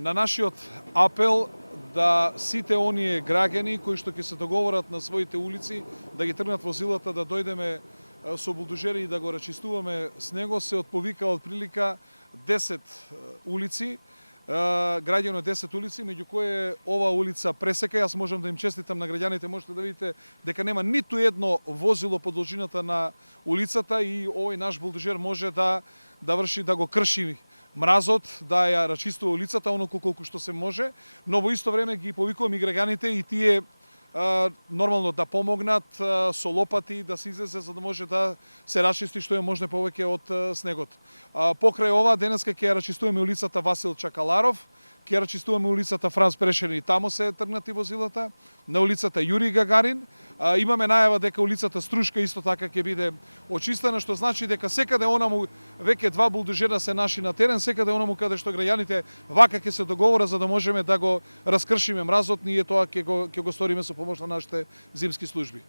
на нашиот апел да сите оние граѓани кои што ќе се договорат на своите улици да ги тргнат возилата, да дојдеме со булдожери и да го рачистуваме снего, се отповика од прилика 10 улици, граѓани од 10 улици, меѓу кои е ова улица пресека. Јас можам да им честитам на граѓаните, можете да видите дека нема ниту едно возило по должината на улицата и овој наш булдожер може да врши, да го крши мразот, да ја рачистува улицата оноку колку што се може, но во исто време ги повикувам и граѓаните и тие нормално да помогнат со лопати да се излезе за да може да се рачисти што е можно повеќе од снегот. Покрај ова денеска ќе рачистуваме улицата Васил Чакаларов, ќе рачистуваме улицата Франц Прешерин и тамо се тргнати возилата, на улицата Јури Гагарин. Имаме најава дека улицата Струшка исто така ќе биде очистена, што значи дека секаде онаму веќе 2 булдожера се наши на терен, секаде онаму каде што граѓаните вака ќе се договора за да можеме да го раскршиме мразот, ние тоа ќе го сториме со помош на нашите зимски служби.